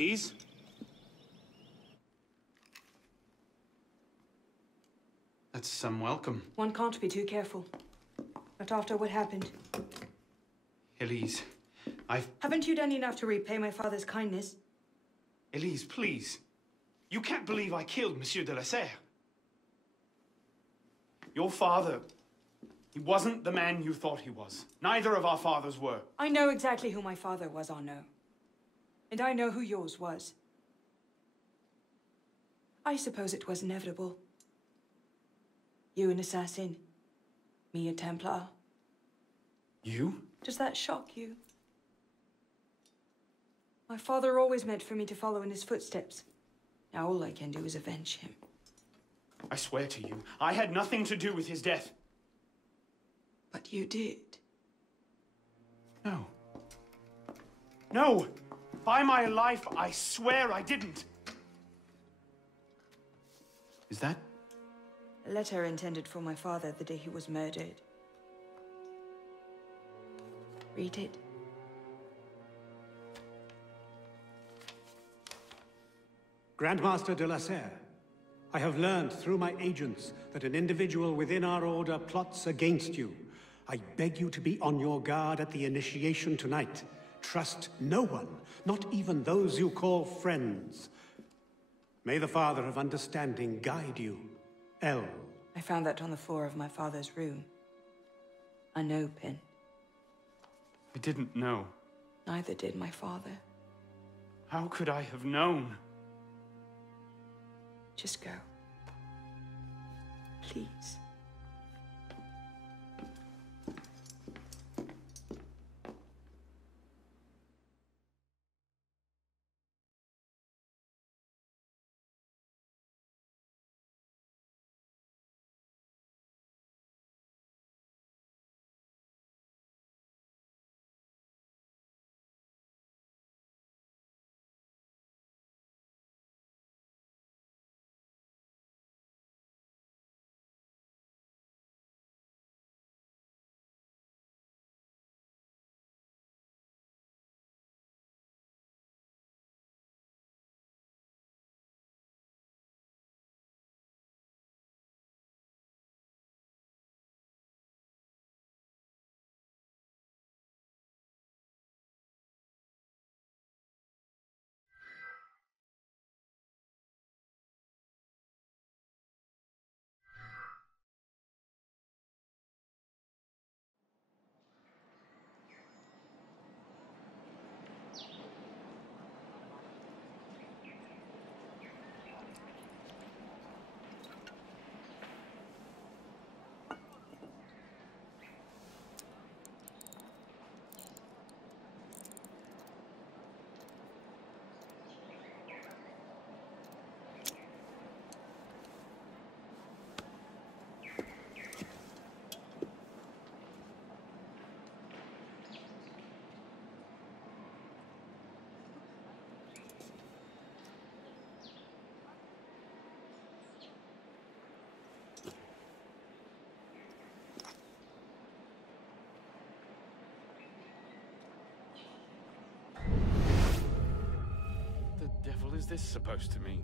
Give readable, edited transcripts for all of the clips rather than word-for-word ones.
Elise? That's some welcome. One can't be too careful. Not after what happened. Elise, Haven't you done enough to repay my father's kindness? Elise, please. You can't believe I killed Monsieur de la Serre. Your father, he wasn't the man you thought he was. Neither of our fathers were. I know exactly who my father was, Arnaud. And I know who yours was. I suppose it was inevitable. You an assassin, me a Templar. You? Does that shock you? My father always meant for me to follow in his footsteps. Now all I can do is avenge him. I swear to you, I had nothing to do with his death. But you did. No. No! By my life, I swear I didn't. Is that? A letter intended for my father the day he was murdered. Read it. Grandmaster de la Serre, I have learned through my agents that an individual within our order plots against you. I beg you to be on your guard at the initiation tonight. Trust no one, not even those you call friends. May the Father of Understanding guide you. L. I found that on the floor of my father's room. Unopened. I didn't know. Neither did my father. How could I have known? Just go. Please. The devil is this supposed to mean?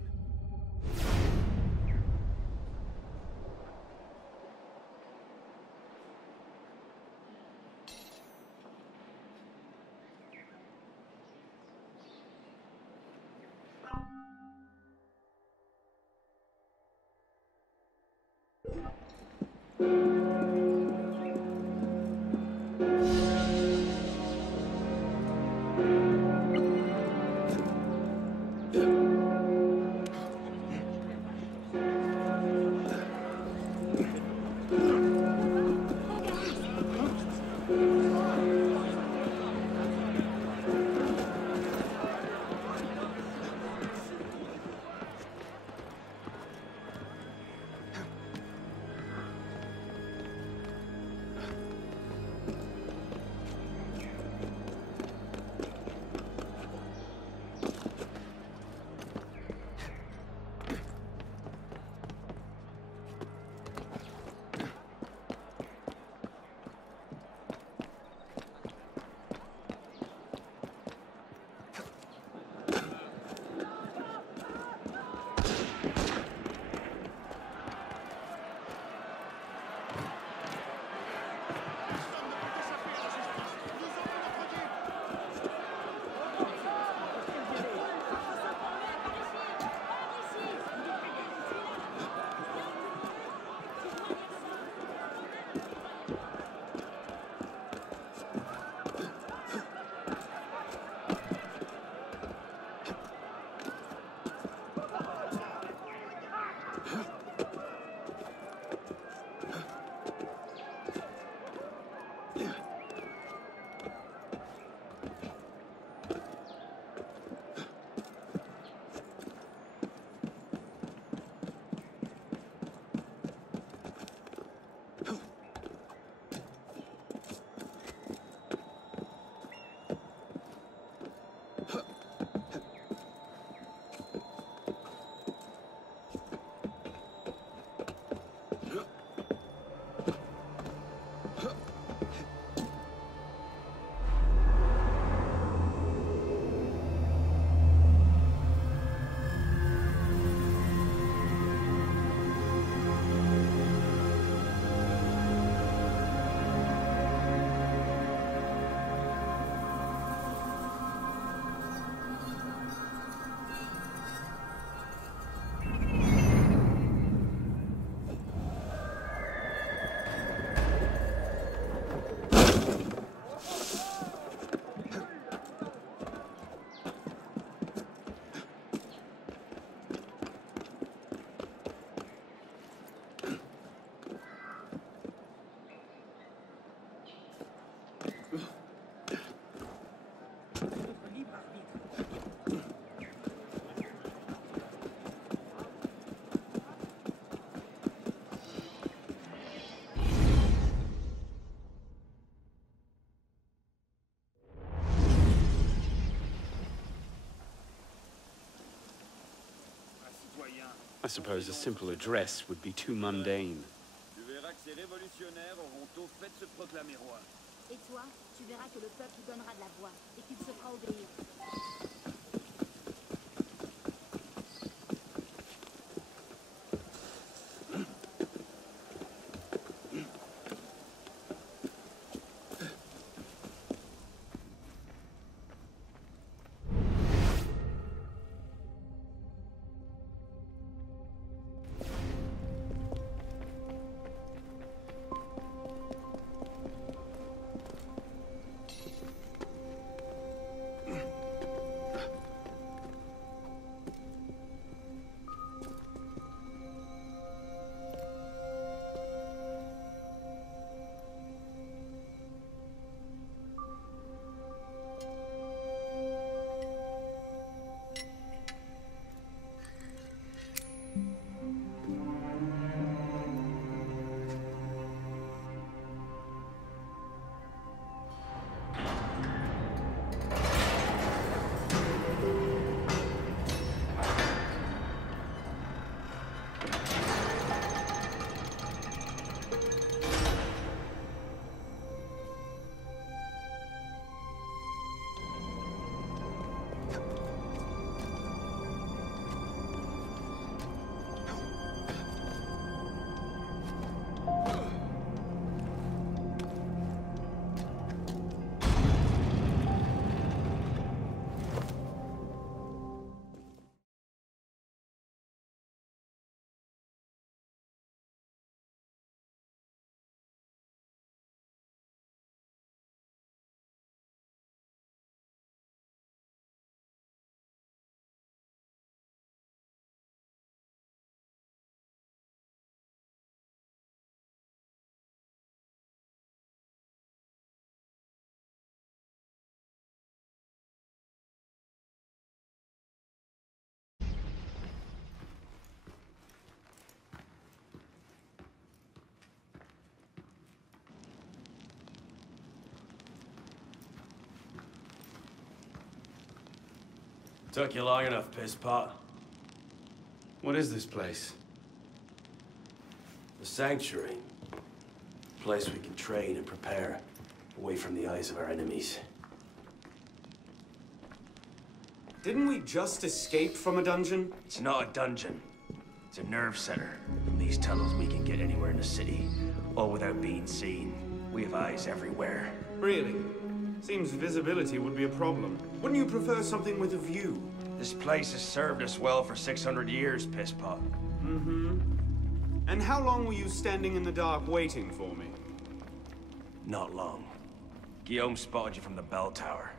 I suppose a simple address would be too mundane. Tu verras que ces révolutionnaires auront au fait de se proclamer roi. Et toi, tu verras que le peuple donnera de la voix et qu'il se fera obéir. Took you long enough, pisspot. What is this place? The Sanctuary. A place we can train and prepare, away from the eyes of our enemies. Didn't we just escape from a dungeon? It's not a dungeon. It's a nerve center. From these tunnels, we can get anywhere in the city, all without being seen. We have eyes everywhere. Really? Seems visibility would be a problem. Wouldn't you prefer something with a view? This place has served us well for 600 years, pisspot. Mm-hmm. And how long were you standing in the dark waiting for me? Not long. Guillaume spotted you from the bell tower.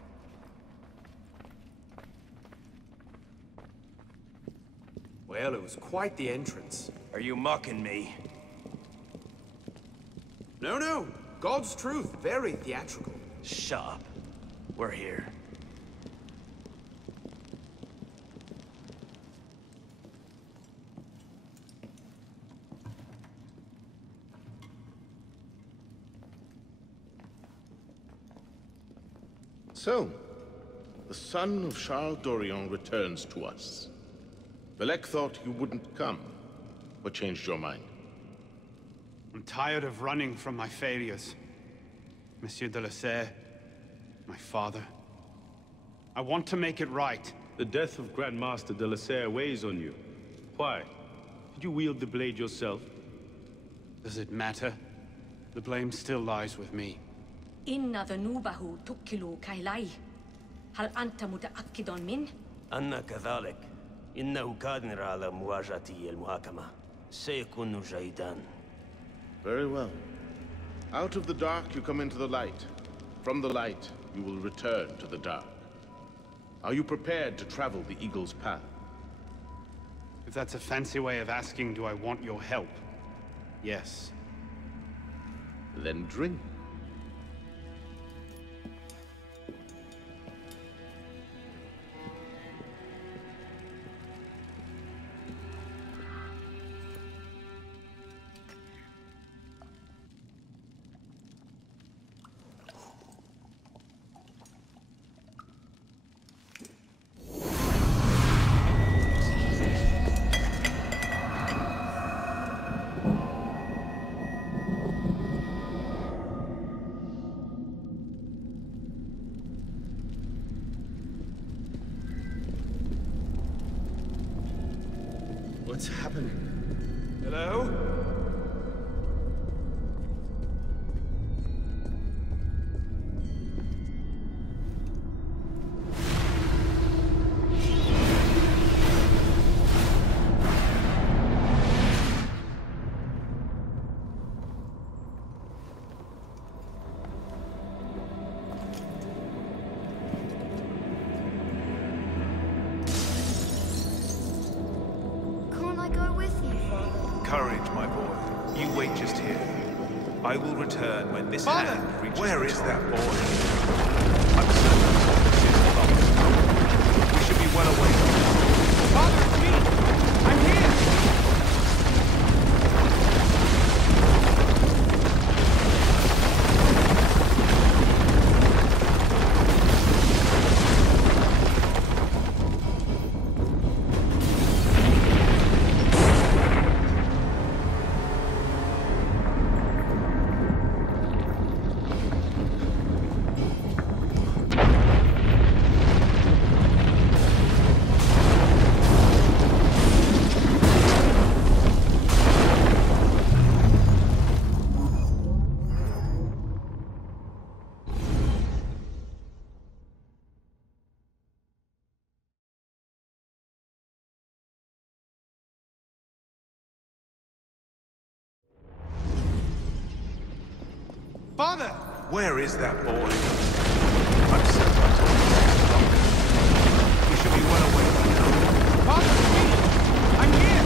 Well, it was quite the entrance. Are you mocking me? No, no. God's truth. Very theatrical. Shut up. We're here. So, the son of Charles Dorion returns to us. Belek thought you wouldn't come, but changed your mind. I'm tired of running from my failures. Monsieur de la Serre, my father. I want to make it right. The death of Grand Master de la Serre weighs on you. Why? Did you wield the blade yourself? Does it matter? The blame still lies with me. إن ذنوبه تكل كيلي. هل أنت متأكد من؟ أنا كذلك. إنه قادر على مواجهة المحاكمة. سيكون جيدا. Very well. Out of the dark you come into the light. From the light you will return to the dark. Are you prepared to travel the Eagle's path? If that's a fancy way of asking, do I want your help? Yes. Then drink. What's happening? Hello? Can't I go with you, Father? Courage, my boy. You wait just here. I will return when this Father! hand reaches Where the is top. that boy? I'm certain this is lost. We should be well away. Father, it's me! I'm here! Father! Where is that boy? I'm certain we should be well away by now. Father, it's me! I'm here!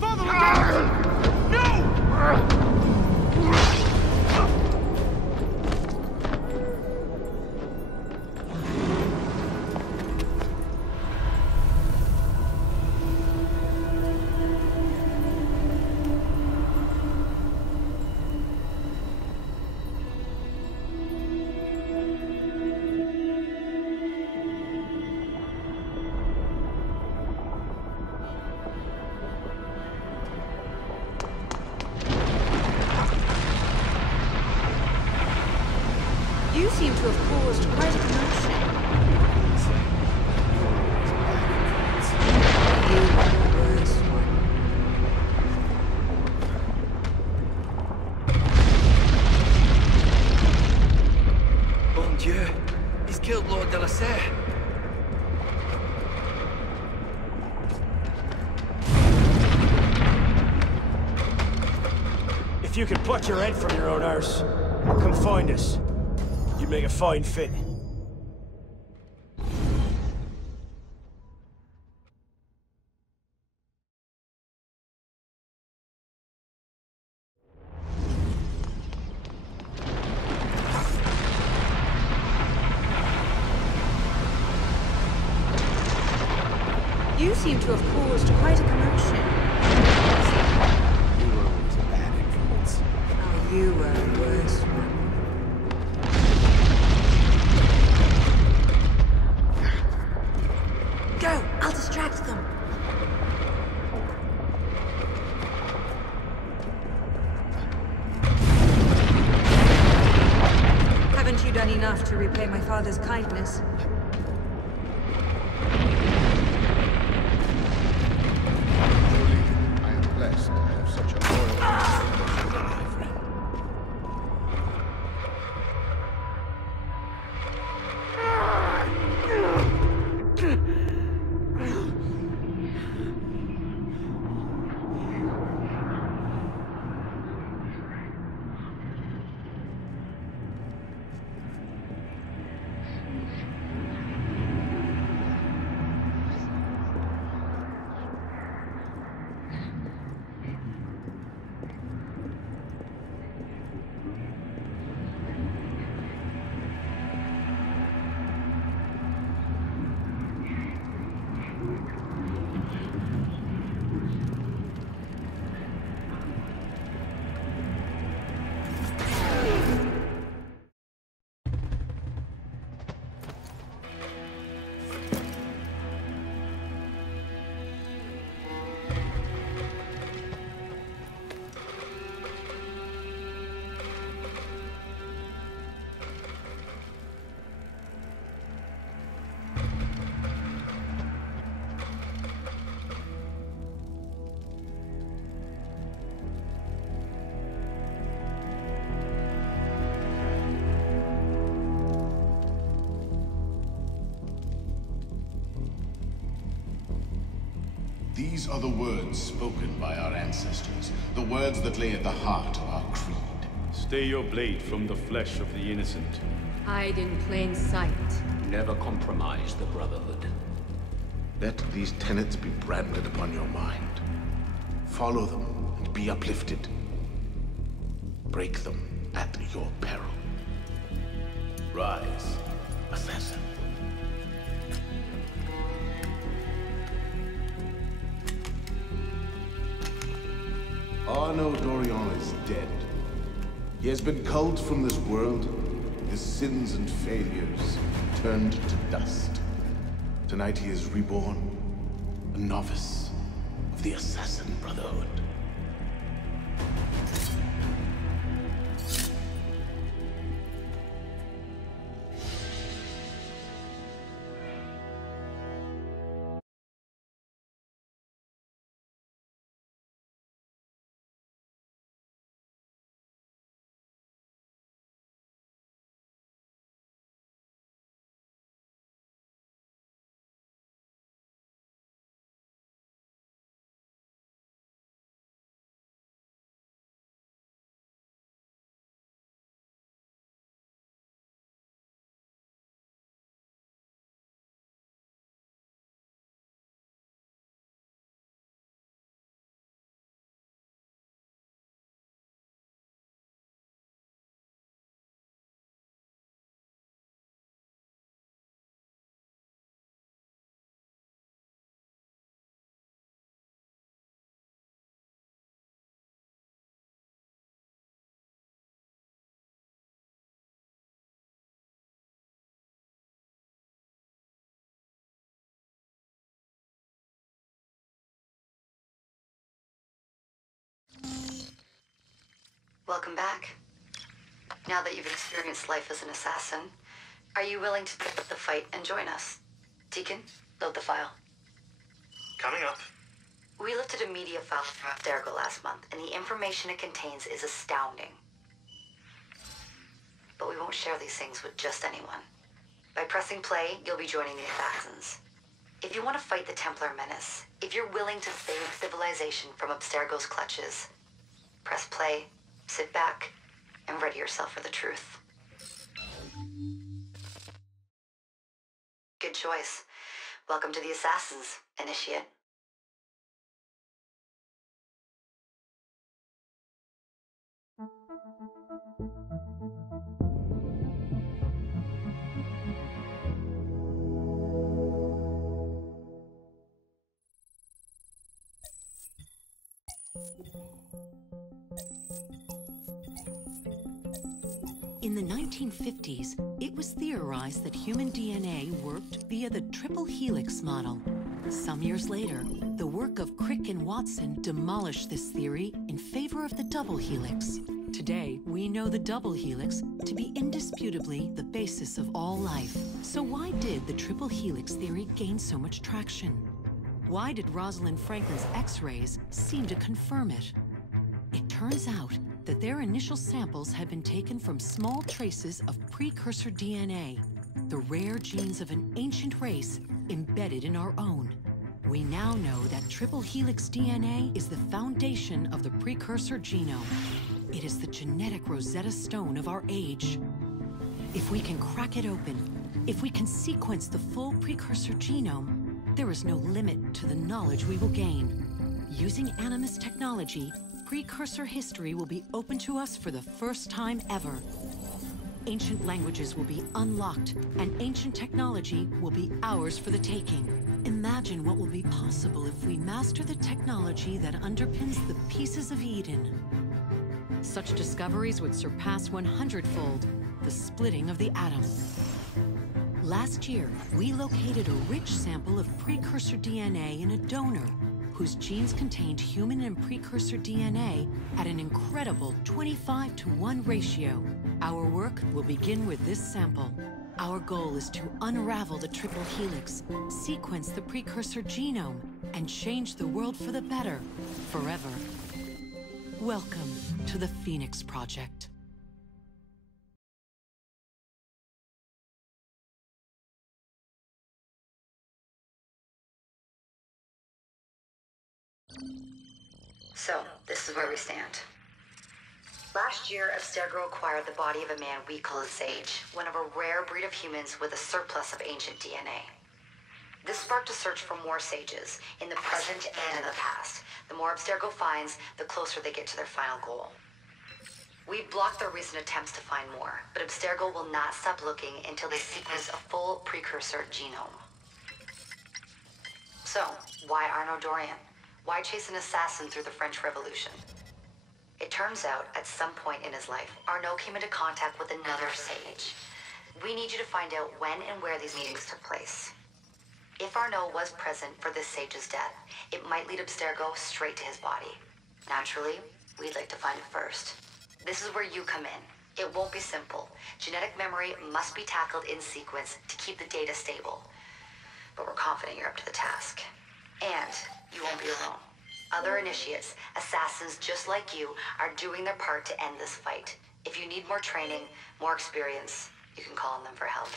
Father, look out! No! You seem to have caused quite a commotion. You are the worst one. Mon Dieu! He's killed Lord de la Serre. If you could pluck your head from your own arse, come find us. You'd make a fine fit. You seem to have caused quite a commotion. You were always a bad influence. Oh, you were the worst one. Go! I'll distract them. Haven't you done enough to repay my father's kindness? Truly, I am blessed to have such a loyal my friend. These are the words spoken by our ancestors, the words that lay at the heart of our creed. Stay your blade from the flesh of the innocent. Hide in plain sight. Never compromise the Brotherhood. Let these tenets be branded upon your mind. Follow them and be uplifted. Break them at your peril. Rise, assassin. Arno Dorian is dead. He has been culled from this world, his sins and failures turned to dust. Tonight he is reborn, a novice of the Assassin Brotherhood. Welcome back. Now that you've experienced life as an assassin, are you willing to pick up the fight and join us? Deacon, load the file. Coming up. We lifted a media file from Abstergo last month, and the information it contains is astounding. But we won't share these things with just anyone. By pressing play, you'll be joining the assassins. If you want to fight the Templar menace, if you're willing to save civilization from Abstergo's clutches, press play, sit back, and ready yourself for the truth. Good choice. Welcome to the Assassins, Initiate. In the 1950s, it was theorized that human DNA worked via the triple helix model. Some years later, the work of Crick and Watson demolished this theory in favor of the double helix. Today, we know the double helix to be indisputably the basis of all life. So why did the triple helix theory gain so much traction? Why did Rosalind Franklin's X-rays seem to confirm it? It turns out that their initial samples had been taken from small traces of precursor DNA, the rare genes of an ancient race embedded in our own. We now know that triple helix DNA is the foundation of the precursor genome. It is the genetic Rosetta Stone of our age. If we can crack it open, if we can sequence the full precursor genome, there is no limit to the knowledge we will gain. Using Animus technology, precursor history will be open to us for the first time ever. Ancient languages will be unlocked, and ancient technology will be ours for the taking. Imagine what will be possible if we master the technology that underpins the pieces of Eden. Such discoveries would surpass 100-fold the splitting of the atom. Last year, we located a rich sample of precursor DNA in a donor whose genes contained human and precursor DNA at an incredible 25-to-1 ratio. Our work will begin with this sample. Our goal is to unravel the triple helix, sequence the precursor genome, and change the world for the better, forever. Welcome to the Phoenix Project. So, this is where we stand. Last year, Abstergo acquired the body of a man we call a Sage, one of a rare breed of humans with a surplus of ancient DNA. This sparked a search for more Sages, in the present and in the past. The more Abstergo finds, the closer they get to their final goal. We've blocked their recent attempts to find more, but Abstergo will not stop looking until they sequence a full precursor genome. So, why Arnaud Dorian? Why chase an assassin through the French Revolution? It turns out, at some point in his life, Arnaud came into contact with another Sage. We need you to find out when and where these meetings took place. If Arnaud was present for this Sage's death, it might lead Abstergo straight to his body. Naturally, we'd like to find it first. This is where you come in. It won't be simple. Genetic memory must be tackled in sequence to keep the data stable. But we're confident you're up to the task. And you won't be alone. Other initiates, assassins just like you, are doing their part to end this fight. If you need more training, more experience, you can call on them for help.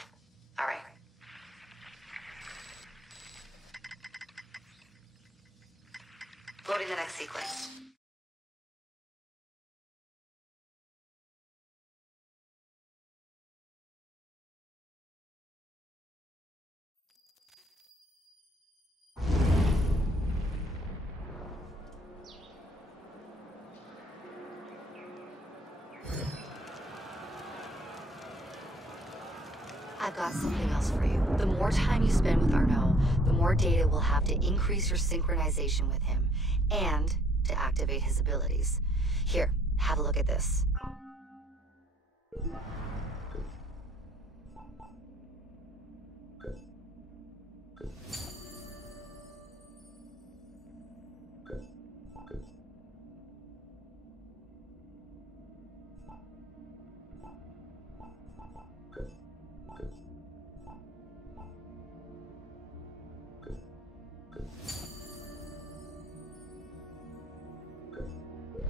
All right. Loading the next sequence. I've got something else for you. The more time you spend with Arnaud, the more data we'll have to increase your synchronization with him, and to activate his abilities. Here, have a look at this.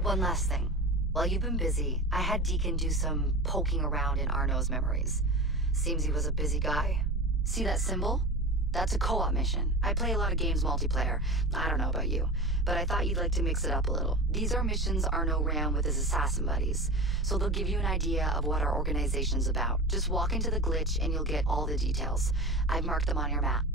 One last thing. While you've been busy, I had Deacon do some poking around in Arnaud's memories. Seems he was a busy guy. See that symbol? That's a co-op mission. I play a lot of games multiplayer. I don't know about you, but I thought you'd like to mix it up a little. These are missions Arnaud ran with his assassin buddies, so they'll give you an idea of what our organization's about. Just walk into the glitch and you'll get all the details. I've marked them on your map.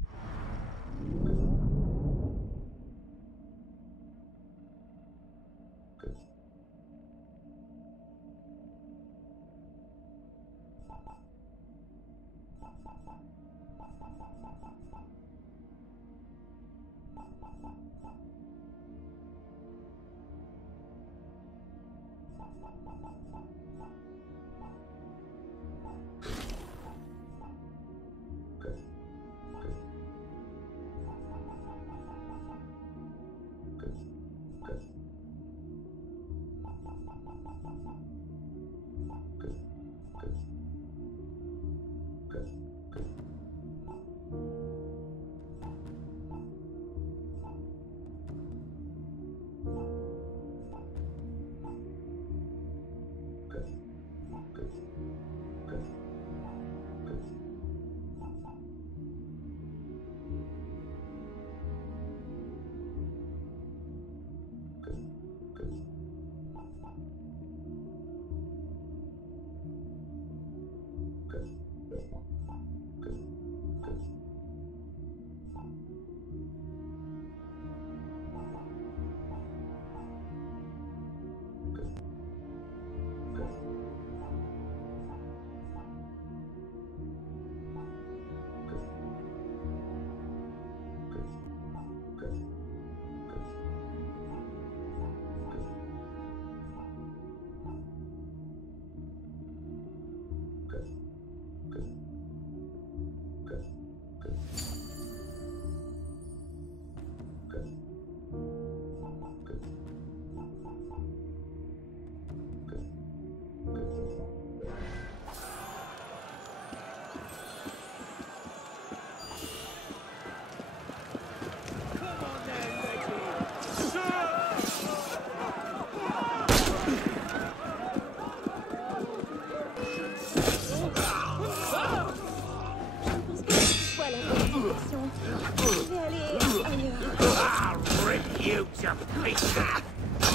I'll rip you to pieces!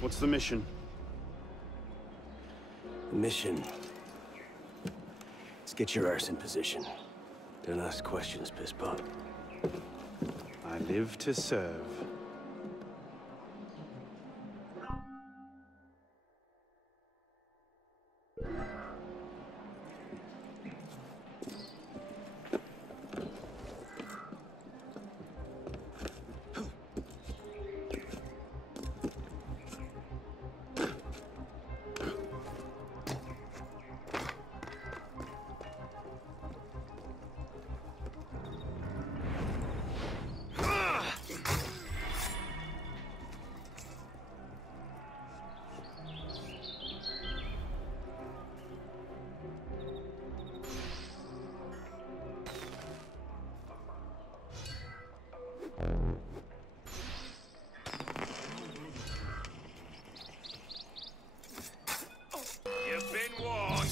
What's the mission? The mission... Let's get your arse in position. Don't ask questions, piss pop. I live to serve. You've been warned.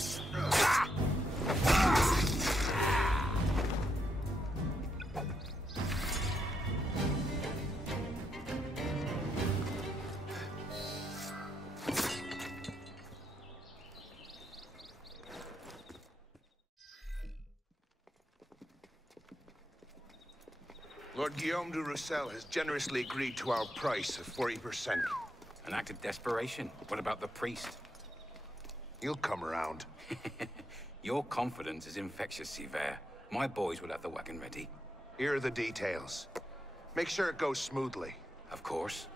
Lord Guillaume de Roussel has generously agreed to our price of 40%. An act of desperation. What about the priest? He'll come around. Your confidence is infectious, Sivert. My boys will have the wagon ready. Here are the details. Make sure it goes smoothly. Of course.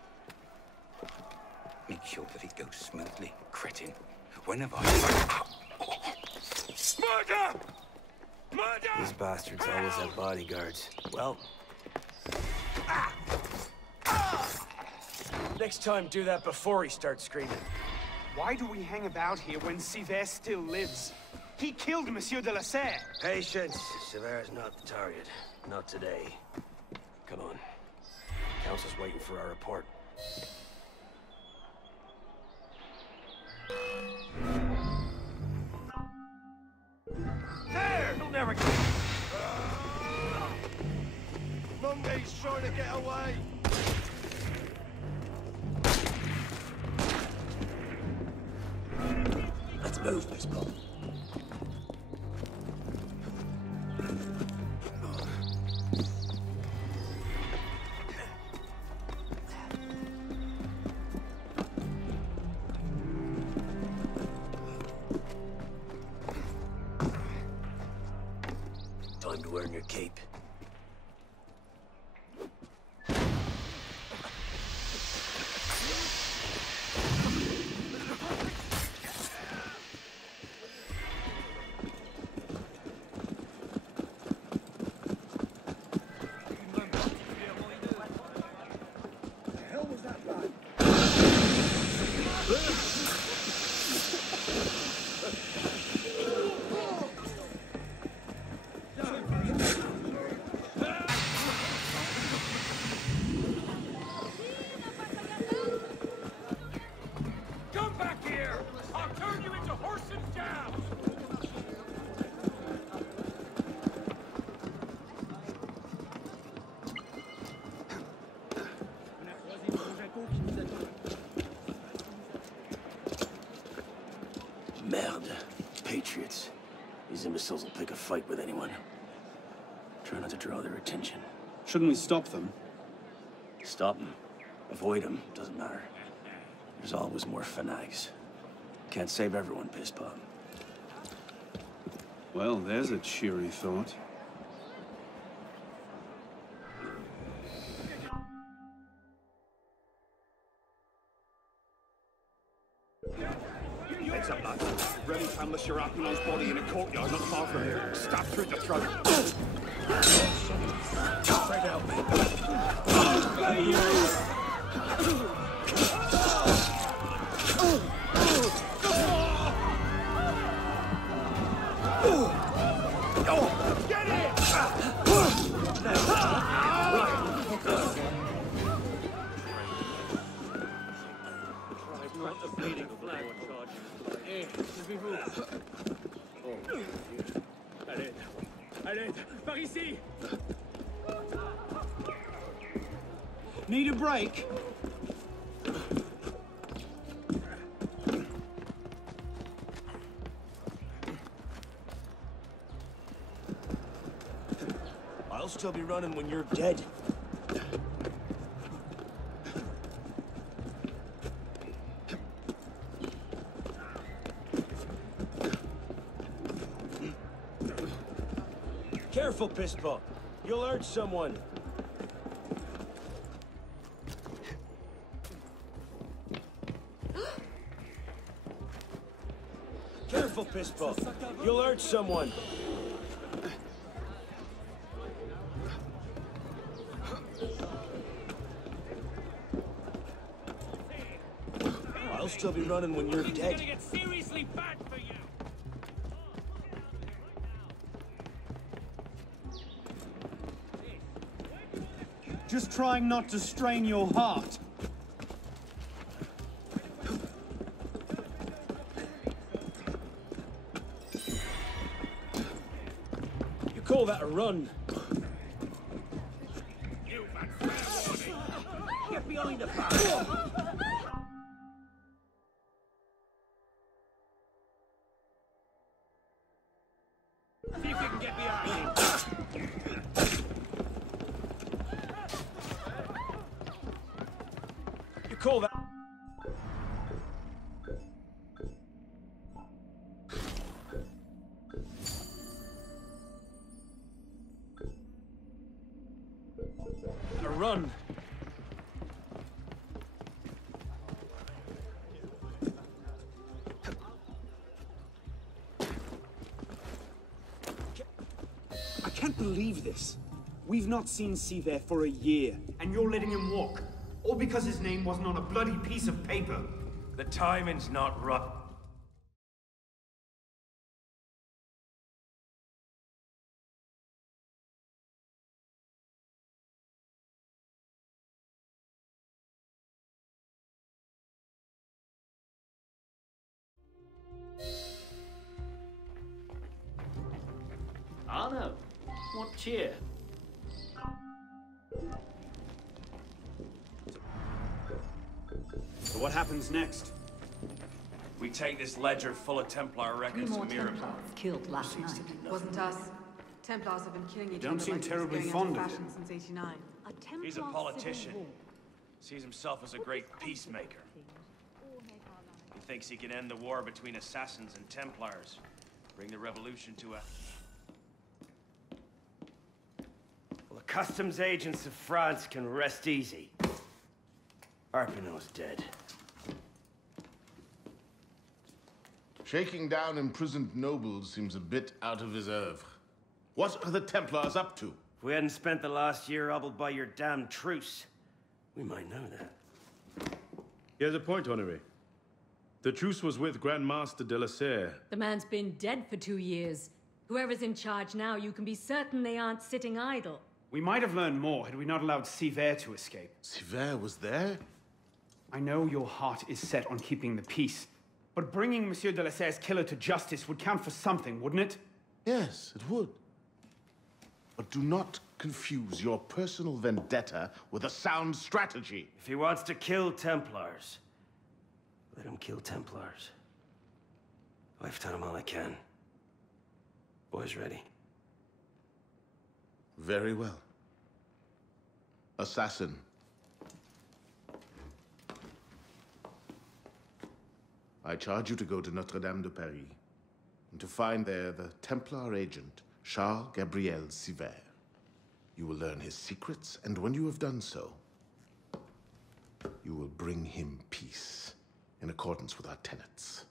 Make sure that it goes smoothly, cretin. When have I... Murder! Murder! These bastards always have bodyguards. Well... Next time, do that before he starts screaming. Why do we hang about here when Sivert still lives? He killed Monsieur de la Serre. Patience. Sever's not the target. Not today. Come on. Council's waiting for our report. There! He'll never get... Monday's trying to get away! Let's move, Miss Paul. Time to earn your cape. Come back here! I'll turn you into horse and cow! Merde. Patriots. These imbeciles will pick a fight with anyone. Try not to draw their attention. Shouldn't we stop them? Stop them. Avoid them. Doesn't matter. There's always more fanatics. Can't save everyone, Pisspot. Well, there's a cheery thought. Heads up, lads. Ready to unleash your Arcano's body in a courtyard not far from here. Stab through the throat. Straight out. Get it! Not a bleeding flag charge. Eh, levez-vous. À l'aide. À l'aide. Par ici. Need a break? I'll still be running when you're dead. Careful, Pisspot. You'll hurt someone. Careful, Pisspot. You'll hurt someone. I'll still be running when you're dead. It's seriously bad for you. Just trying not to strain your heart. You call that a run? You've had fair warning. Get behind the back. See if you can get behind him. You call that... a run? I can't believe this. We've not seen Seaver for a year, and you're letting him walk. All because his name wasn't on a bloody piece of paper. The timing's not right. Arno, what cheer? So what happens next? We take this ledger full of Templar records Three more to Miracle. Templars killed last night. Wasn't us. Templars have been killing each Don't other seem like it was terribly going fond out of of him. fashion since '89. He's a politician. Sees himself as a great peacemaker. He thinks he can end the war between assassins and Templars. Bring the revolution to a... Well, the customs agents of France can rest easy. Arpino's dead. Shaking down imprisoned nobles seems a bit out of his oeuvre. What are the Templars up to? If we hadn't spent the last year hobbled by your damn truce, we might know that. He has a point, Honoré. The truce was with Grand Master de la Serre. The man's been dead for 2 years. Whoever's in charge now, you can be certain they aren't sitting idle. We might have learned more had we not allowed Seaver to escape. Seaver was there? I know your heart is set on keeping the peace, but bringing Monsieur de la Serre's killer to justice would count for something, wouldn't it? Yes, it would. But do not confuse your personal vendetta with a sound strategy. If he wants to kill Templars, let him kill Templars. I've done him all I can. Boys ready? Very well. Assassin, I charge you to go to Notre-Dame de Paris, and to find there the Templar agent, Charles Gabriel Siver. You will learn his secrets, and when you have done so, you will bring him peace, in accordance with our tenets.